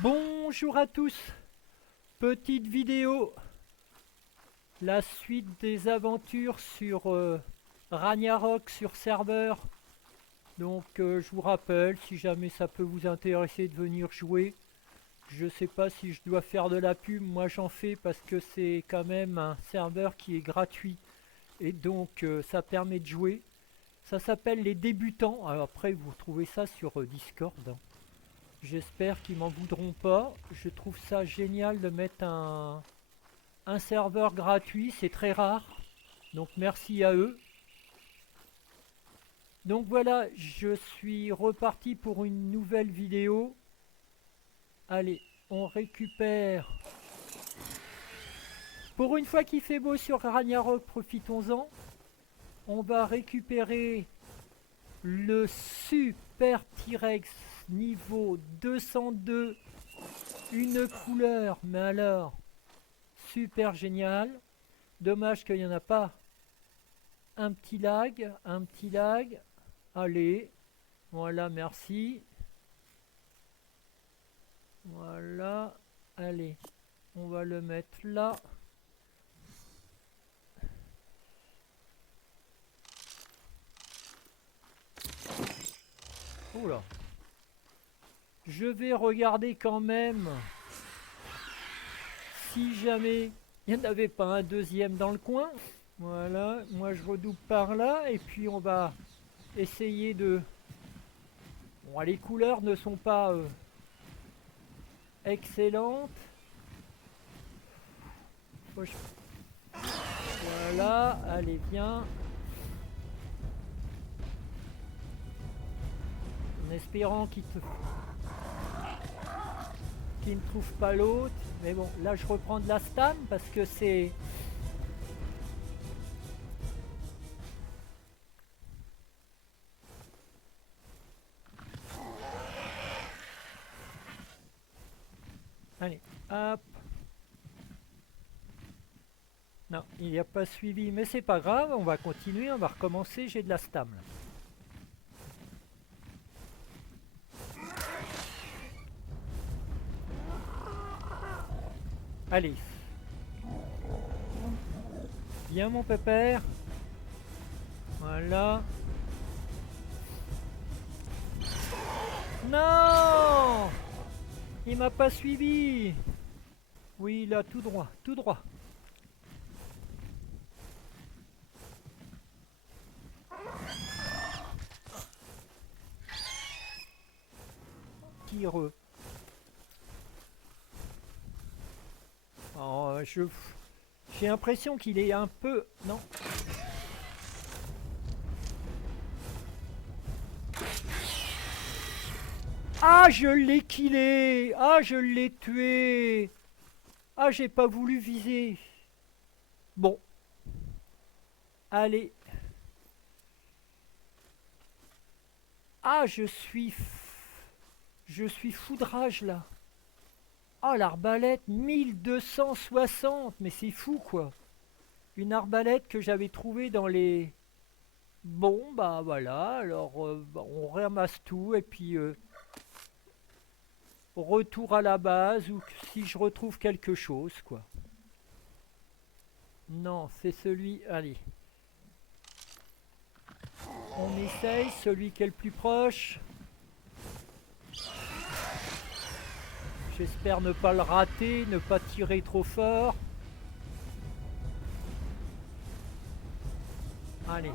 Bonjour à tous, petite vidéo, la suite des aventures sur Ragnarok sur serveur. Donc je vous rappelle, si jamais ça peut vous intéresser de venir jouer, je sais pas si je dois faire de la pub, moi j'en fais parce que c'est quand même un serveur qui est gratuit et donc ça permet de jouer. Ça s'appelle les débutants, alors après vous retrouvez ça sur Discord, hein. J'espère qu'ils m'en voudront pas. Je trouve ça génial de mettre un serveur gratuit, c'est très rare. Donc merci à eux. Donc voilà, je suis reparti pour une nouvelle vidéo. Allez, on récupère. Pour une fois qu'il fait beau sur Ragnarok, profitons-en. On va récupérer le super T-Rex niveau 202. Une couleur, mais alors, super génial. Dommage qu'il n'y en a pas un petit lag, un petit lag. Allez, voilà, merci. Voilà, allez, on va le mettre là. Oula. Je vais regarder quand même si jamais il n'y en avait pas un deuxième dans le coin. Voilà, moi je redouble par là et puis on va essayer de... Bon, les couleurs ne sont pas excellentes. Voilà, allez, viens. En espérant qu'il ne trouve pas l'autre. Mais bon, là je reprends de la stam parce que c'est... Allez, hop. Non, il n'y a pas suivi, mais c'est pas grave, on va continuer, on va recommencer, j'ai de la stam là. Allez. Viens mon pépère. Voilà. Non! Il m'a pas suivi. Oui, là, tout droit, tout droit. Tireux. Oh, j'ai l'impression qu'il est un peu... Non. Ah, je l'ai killé. Ah, je l'ai tué. Ah, j'ai pas voulu viser. Bon. Allez. Ah, je suis foudrage là. Ah, l'arbalète 1260. Mais c'est fou quoi. Une arbalète que j'avais trouvée dans les... Bon, bah voilà. Alors, bah, on ramasse tout et puis... retour à la base ou si je retrouve quelque chose quoi. Non, c'est celui... Allez. On essaye, celui qui est le plus proche. J'espère ne pas le rater, ne pas tirer trop fort. Allez.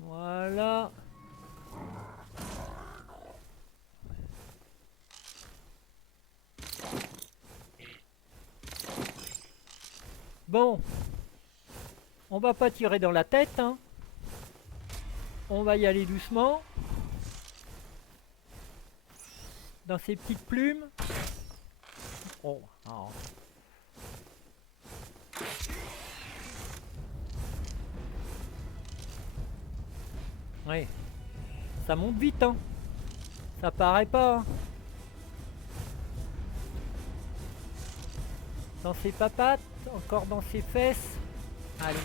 Voilà. Bon. On va pas tirer dans la tête, hein. On va y aller doucement. Dans ces petites plumes. Oh. Oh. Ouais. Ça monte vite, hein. Ça paraît pas, hein. Dans ses papates, encore dans ses fesses. Allez.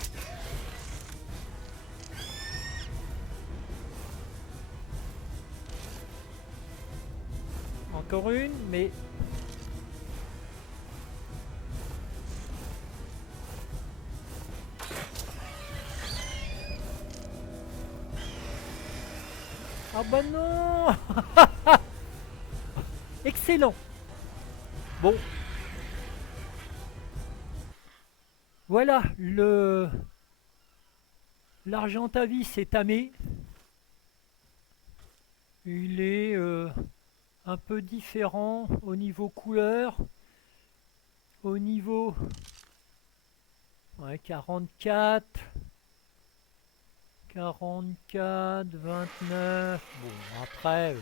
Encore une, mais... Ah bah non. Excellent. Bon. Voilà, l'Argentavis est tamé. Il est un peu différent au niveau couleur. Au niveau 44, 29. Bon, après,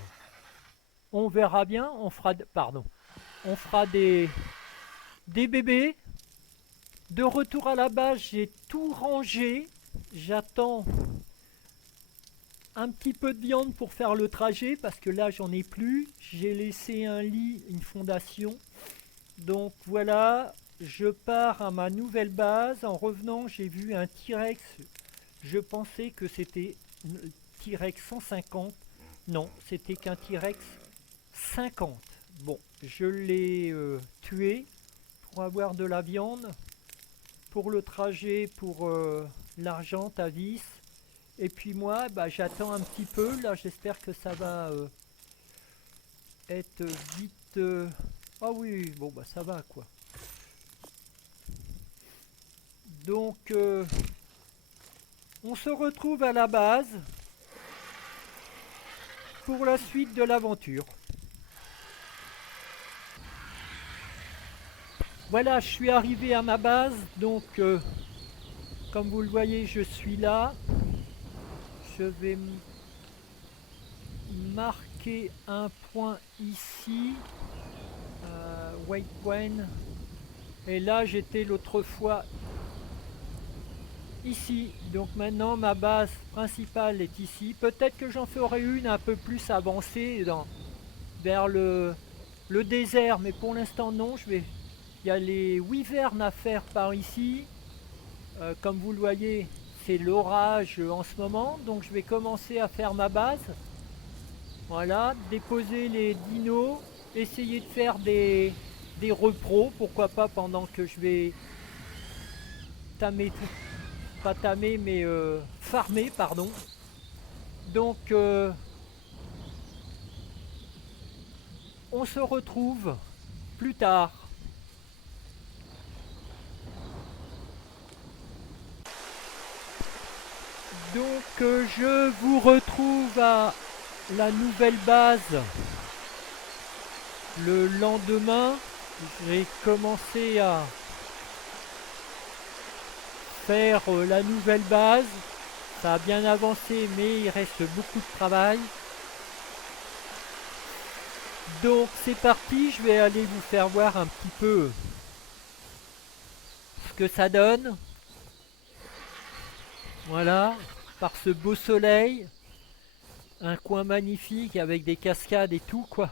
on verra bien. On fera des bébés. De retour à la base, j'ai tout rangé. J'attends un petit peu de viande pour faire le trajet parce que là, j'en ai plus. J'ai laissé un lit, une fondation. Donc voilà, je pars à ma nouvelle base. En revenant, j'ai vu un T-Rex. Je pensais que c'était un T-Rex 150. Non, c'était qu'un T-Rex 50. Bon, je l'ai tué pour avoir de la viande. Pour le trajet, pour l'Argentavis. Et puis moi, bah, j'attends un petit peu. Là, j'espère que ça va être vite... Ah oui, bon, bah ça va, quoi. Donc, on se retrouve à la base pour la suite de l'aventure. Voilà, je suis arrivé à ma base. Donc, comme vous le voyez, je suis là. Je vais marquer un point ici. Waypoint. Et là, j'étais l'autre fois ici. Donc maintenant, ma base principale est ici. Peut-être que j'en ferai une un peu plus avancée vers le désert. Mais pour l'instant, non. Il y a les wyverns à faire par ici. Comme vous le voyez, c'est l'orage en ce moment. Donc je vais commencer à faire ma base. Voilà, déposer les dinos. Essayer de faire des repros. Pourquoi pas pendant que je vais tamer tout. Pas tamer mais farmer, pardon. Donc on se retrouve plus tard. Donc je vous retrouve à la nouvelle base le lendemain. J'ai commencé à faire la nouvelle base. Ça a bien avancé, mais il reste beaucoup de travail. Donc c'est parti, je vais aller vous faire voir un petit peu ce que ça donne. Voilà, par ce beau soleil, un coin magnifique avec des cascades et tout, quoi.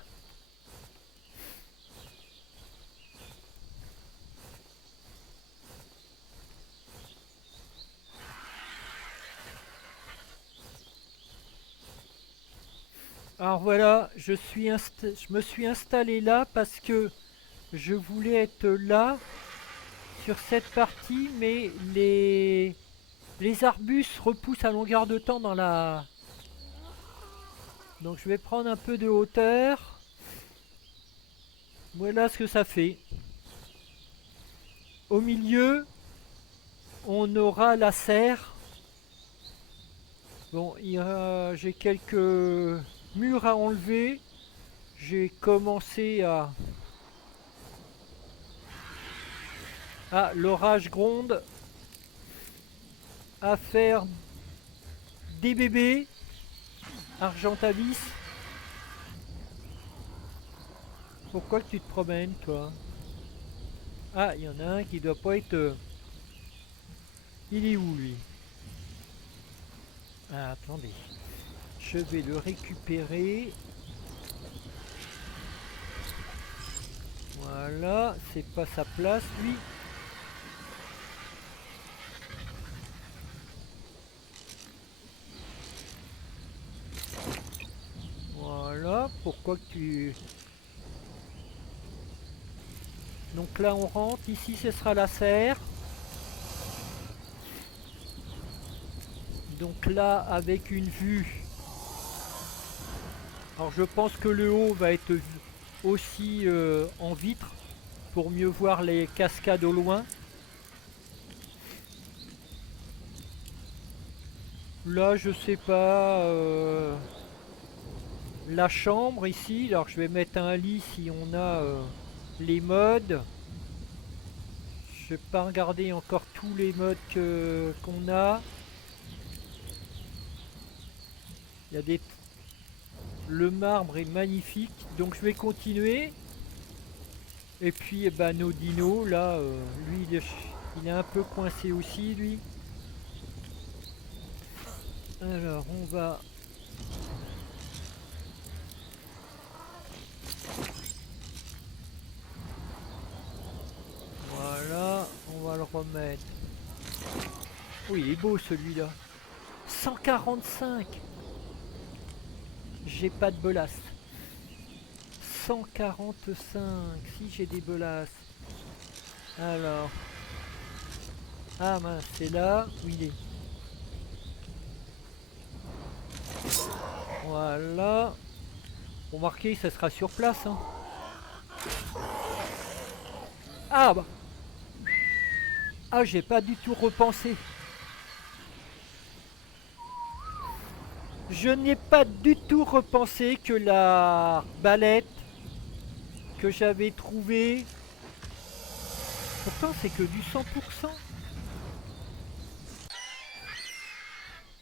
Alors voilà, je me suis installé là parce que je voulais être là sur cette partie, mais les arbustes repoussent à longueur de temps dans la... Donc je vais prendre un peu de hauteur. Voilà ce que ça fait. Au milieu, on aura la serre. Bon, j'ai quelques murs à enlever. J'ai commencé à... Ah, l'orage gronde. À faire des bébés. Argentavis. Pourquoi que tu te promènes, toi? Ah, il y en a un qui doit pas être... Il est où, lui? Ah, attendez. Je vais le récupérer. Voilà, c'est pas sa place lui. Voilà, pourquoi que tu... Donc là on rentre, ici ce sera la serre. Donc là avec une vue. Alors je pense que le haut va être aussi en vitre pour mieux voir les cascades au loin. Là je sais pas... la chambre ici, alors je vais mettre un lit si on a les modes. Je vais pas regarder encore tous les modes qu'on a. Il y a des... Le marbre est magnifique, donc je vais continuer. Et puis eh ben, nos dinos, là, lui il est un peu coincé aussi, lui. Alors on va... Voilà, on va le remettre. Oh, il est beau celui-là. 145. J'ai pas de bolasse. 145. Si j'ai des bolasses. Alors. Ah mince, c'est là où il est. Voilà. Remarquez, ça sera sur place. Hein. Ah bah. Ah, j'ai pas du tout repensé. Je n'ai pas du tout repensé que la balette que j'avais trouvée... Pourtant, c'est que du 100%.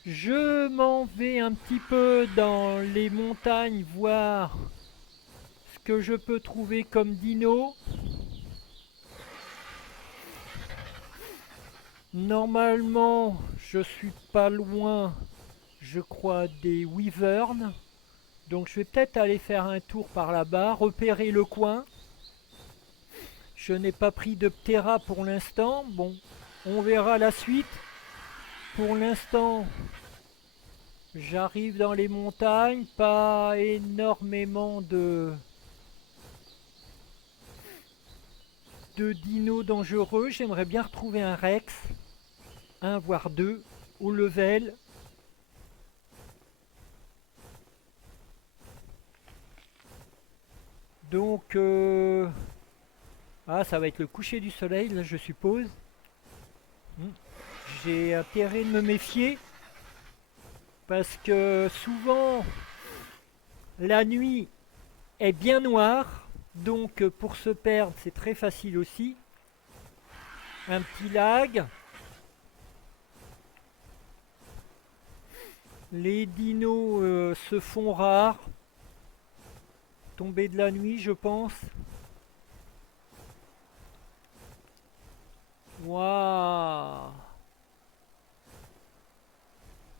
Je m'en vais un petit peu dans les montagnes voir ce que je peux trouver comme dino. Normalement, je suis pas loin, je crois, des wyverns. Donc je vais peut-être aller faire un tour par là-bas, repérer le coin. Je n'ai pas pris de ptera pour l'instant. Bon, on verra la suite. Pour l'instant, j'arrive dans les montagnes, pas énormément de dinos dangereux. J'aimerais bien retrouver un rex, un voire deux, au level. Donc, ah, ça va être le coucher du soleil, là, je suppose. J'ai intérêt de me méfier, parce que souvent, la nuit est bien noire. Donc, pour se perdre, c'est très facile aussi. Un petit lag. Les dinos se font rares. Tombée de la nuit, je pense. Waouh!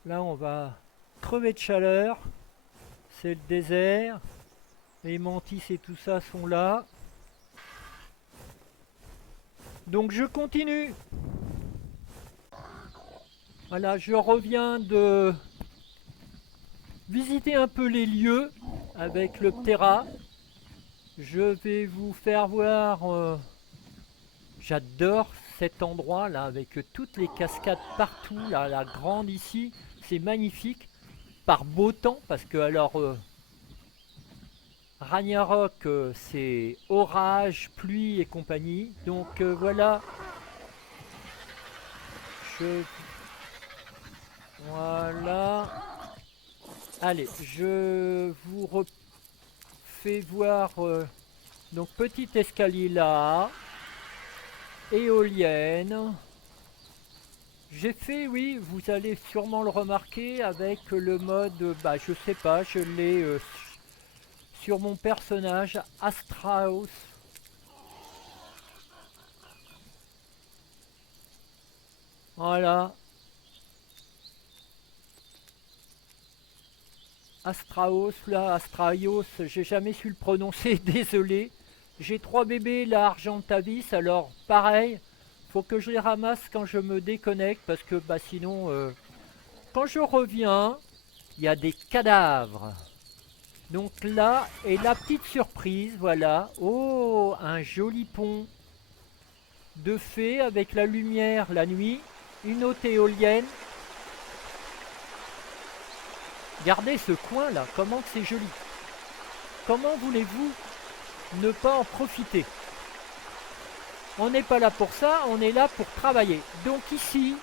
Là, on va crever de chaleur. C'est le désert. Les mantis et tout ça sont là. Donc, je continue. Voilà, je reviens de visiter un peu les lieux avec le ptera. Je vais vous faire voir... j'adore cet endroit là avec toutes les cascades partout, là, la grande ici, c'est magnifique. Par beau temps, parce que alors Ragnarok c'est orage, pluie et compagnie. Donc voilà. Je... Voilà. Allez, je vous refais voir donc petit escalier là. Éolienne. J'ai fait, oui, vous allez sûrement le remarquer avec le mode, bah je sais pas, je l'ai sur mon personnage Astraos. Voilà. Astraos, là, Astraios, j'ai jamais su le prononcer, désolé. J'ai 3 bébés, la Argentavis, alors pareil, faut que je les ramasse quand je me déconnecte, parce que bah sinon, quand je reviens, il y a des cadavres. Donc là, et la petite surprise, voilà. Oh, un joli pont de fées avec la lumière la nuit, une haute éolienne. Regardez ce coin là, comment c'est joli. Comment voulez-vous ne pas en profiter? On n'est pas là pour ça, on est là pour travailler. Donc ici,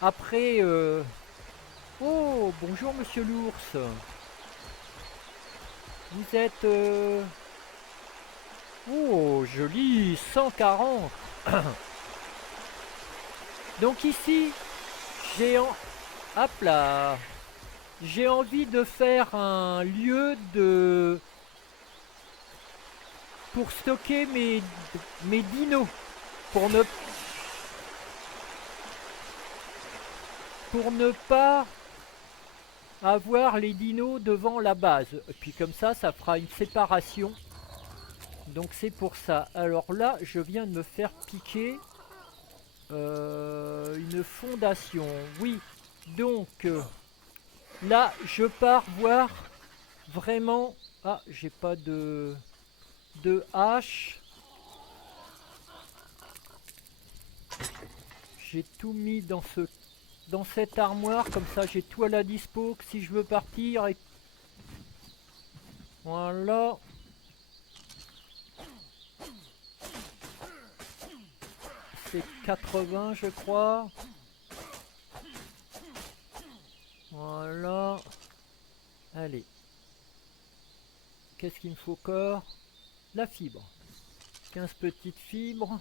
après... Oh, bonjour monsieur l'ours. Vous êtes... Oh, joli, 140. Donc ici, j'ai... Hop là. J'ai envie de faire un lieu de... pour stocker mes dinos. Pour ne pas avoir les dinos devant la base. Et puis comme ça fera une séparation. Donc c'est pour ça. Alors là, je viens de me faire piquer une fondation. Oui, donc là, je pars voir vraiment... Ah, j'ai pas de hache. J'ai tout mis dans cette armoire, comme ça j'ai tout à la dispo que si je veux partir. Et voilà. C'est 80 je crois. Voilà. Allez. Qu'est-ce qu'il me faut encore? La fibre. 15 petites fibres.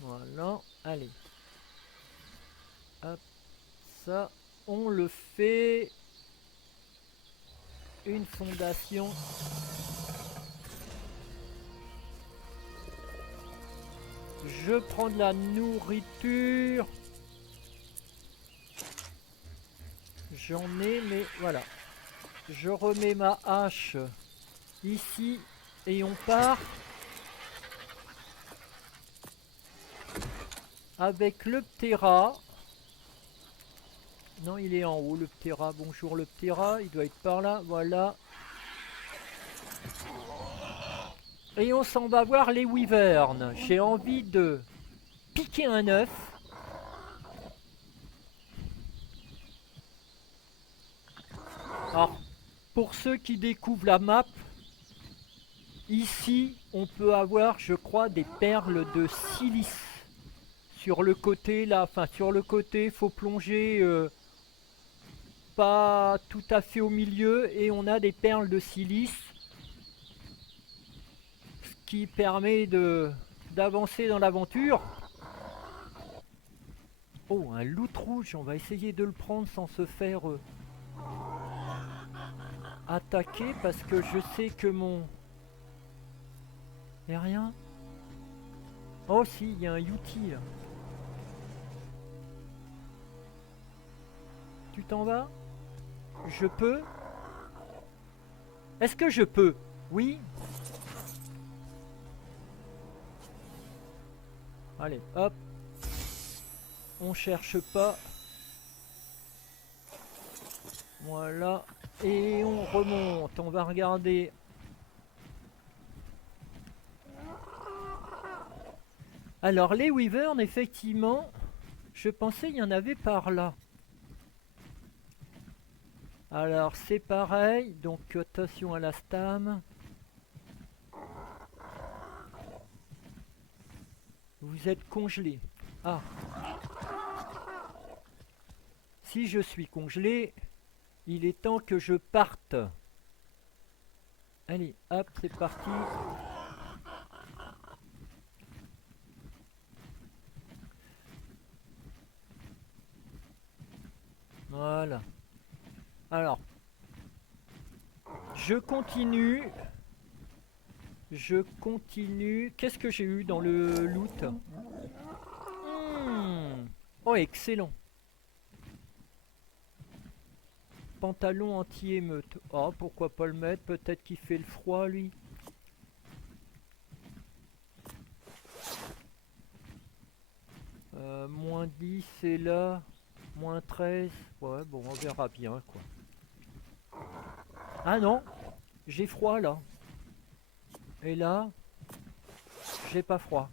Voilà. Allez. Hop. Ça, on le fait. Une fondation. Je prends de la nourriture. J'en ai, mais voilà. Je remets ma hache ici et on part avec le ptéra. Non, il est en haut le ptéra. Bonjour le ptéra, il doit être par là. Voilà. Et on s'en va voir les wyverns. J'ai envie de piquer un œuf. Alors, pour ceux qui découvrent la map, ici, on peut avoir, je crois, des perles de silice. Sur le côté, là, enfin, sur le côté, faut plonger pas tout à fait au milieu, et on a des perles de silice. Ce qui permet d'avancer dans l'aventure. Oh, un loutre rouge, on va essayer de le prendre sans se faire attaquer, parce que je sais que mon... Y'a rien? Oh si, il y a un Yuti là. Tu t'en vas? Je peux? Est-ce que je peux? Oui? Allez, hop. On cherche pas. Voilà. Et on remonte. On va regarder. Alors, les wyverns, effectivement, je pensais il y en avait par là. Alors, c'est pareil. Donc, attention à la stame. Vous êtes congelé. Ah. Si je suis congelé, il est temps que je parte. Allez, hop, c'est parti. Voilà. Alors, je continue. Je continue. Qu'est-ce que j'ai eu dans le loot? Oh, excellent. pantalon anti-émeute. Oh, pourquoi pas le mettre? Peut-être qu'il fait le froid, lui. Moins 10, c'est là. Moins 13. Ouais, bon, on verra bien, quoi. Ah non, j'ai froid, là. Et là, j'ai pas froid.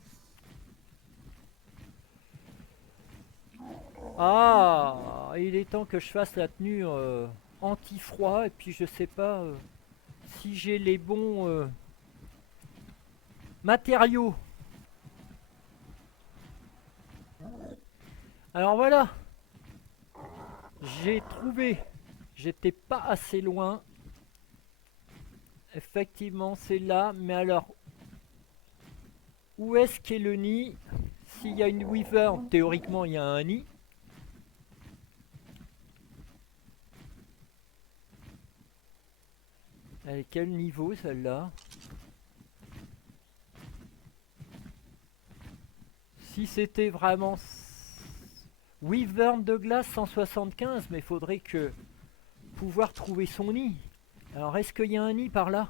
Ah, il est temps que je fasse la tenue anti-froid. Et puis, je sais pas si j'ai les bons matériaux. Alors voilà, j'ai trouvé, j'étais pas assez loin. Effectivement, c'est là, mais alors, où est-ce qu'est le nid? S'il y a une weaver, théoriquement, il y a un nid. Elle est quel niveau, celle-là? Si c'était vraiment Wyvern de glace 175, mais il faudrait que pouvoir trouver son nid. Alors est-ce qu'il y a un nid par là?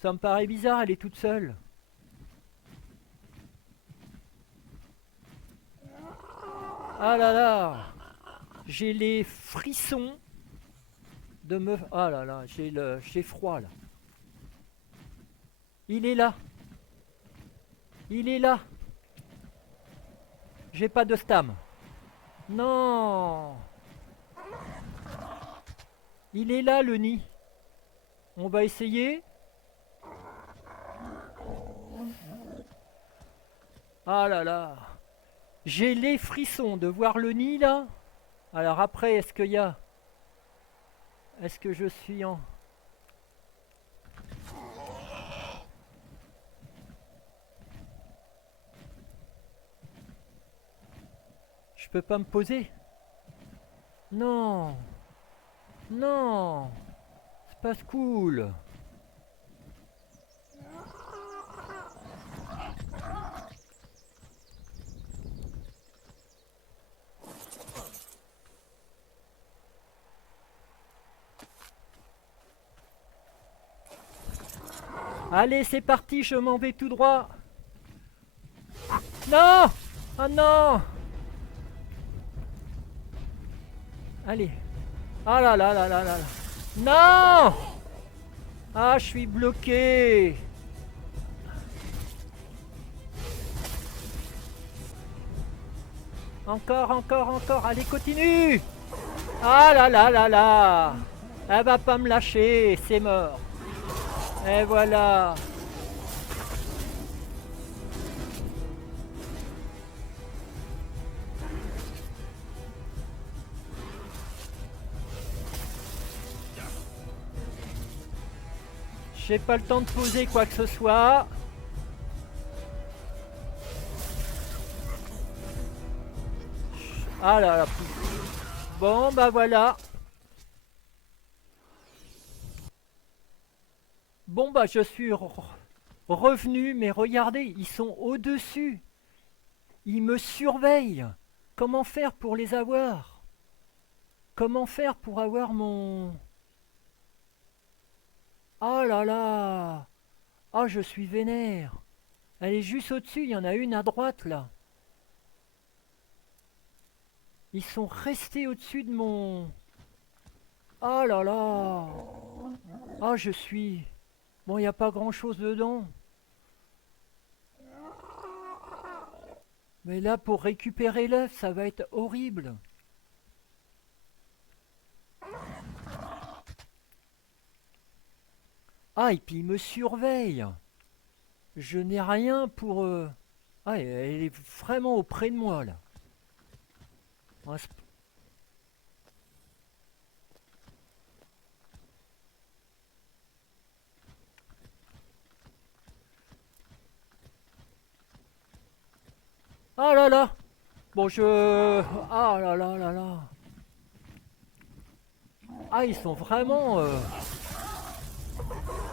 Ça me paraît bizarre, elle est toute seule. Ah là là, j'ai les frissons de me... Ah là là, j'ai froid là. Il est là. Il est là. J'ai pas de stam. Non. Il est là le nid. On va essayer. Ah là là. J'ai les frissons de voir le nid là. Alors après, est-ce qu'il y a... Est-ce que je suis en... Je peux pas me poser? Non. Non. C'est pas cool. Allez, c'est parti, je m'en vais tout droit. Non! Oh non! Allez. Ah là là là là là là. Non! Ah, je suis bloqué. Encore, encore, encore. Allez, continue. Ah là là là là. Elle va pas me lâcher, c'est mort. Et voilà. J'ai pas le temps de poser quoi que ce soit. Ah là là. Bon bah voilà. Bon bah je suis revenu, mais regardez, ils sont au-dessus. Ils me surveillent. Comment faire pour les avoir? Comment faire pour avoir mon... Oh là là. Oh, je suis vénère. Elle est juste au-dessus, il y en a une à droite là. Ils sont restés au-dessus de mon... Oh là là. Oh, je suis... Bon, il n'y a pas grand-chose dedans. Mais là, pour récupérer l'œuf, ça va être horrible. Ah, et puis il me surveille. Je n'ai rien pour... Ah, elle est vraiment auprès de moi, là. Ah là là. Bon, je... Ah là là là là. Ah, ils sont vraiment...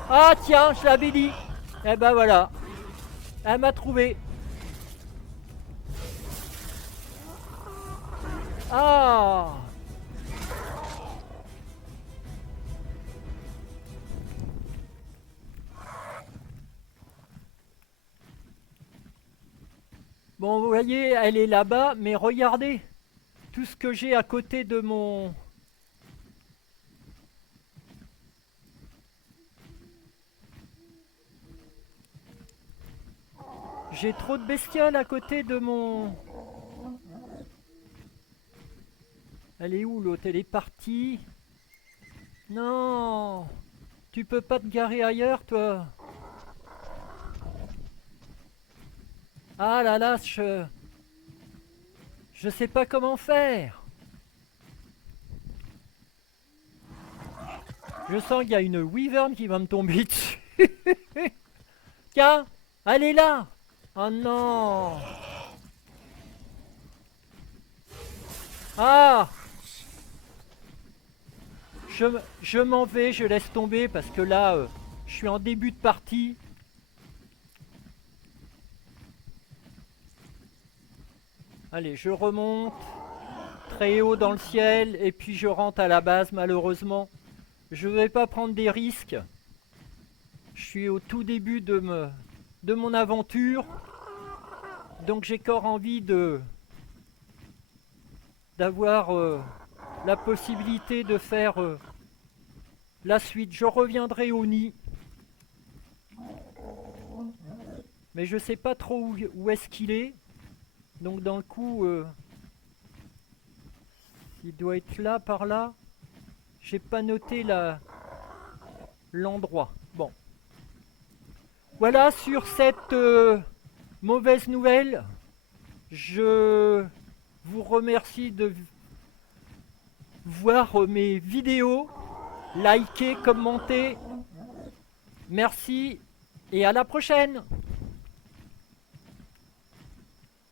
Ah tiens, je l'avais dit. Eh ben voilà. Elle m'a trouvé. Ah. Bon, vous voyez, elle est là-bas, mais regardez tout ce que j'ai à côté de mon... J'ai trop de bestioles à côté de mon... Elle est où l'autre? Elle est partie. Non, tu peux pas te garer ailleurs, toi. Ah là là, je sais pas comment faire. Je sens qu'il y a une wyvern qui va me tomber dessus. Tiens, elle est là. Oh non. Ah, je m'en vais, je laisse tomber parce que là, je suis en début de partie. Allez, je remonte très haut dans le ciel et puis je rentre à la base malheureusement. Je ne vais pas prendre des risques. Je suis au tout début de mon aventure. Donc j'ai encore envie d'avoir la possibilité de faire la suite. Je reviendrai au nid. Mais je sais pas trop où est-ce qu'il est. Donc dans le coup, il doit être là, par là. J'ai pas noté l'endroit. Bon. Voilà, sur cette mauvaise nouvelle, je vous remercie de voir mes vidéos, liker, commenter. Merci et à la prochaine.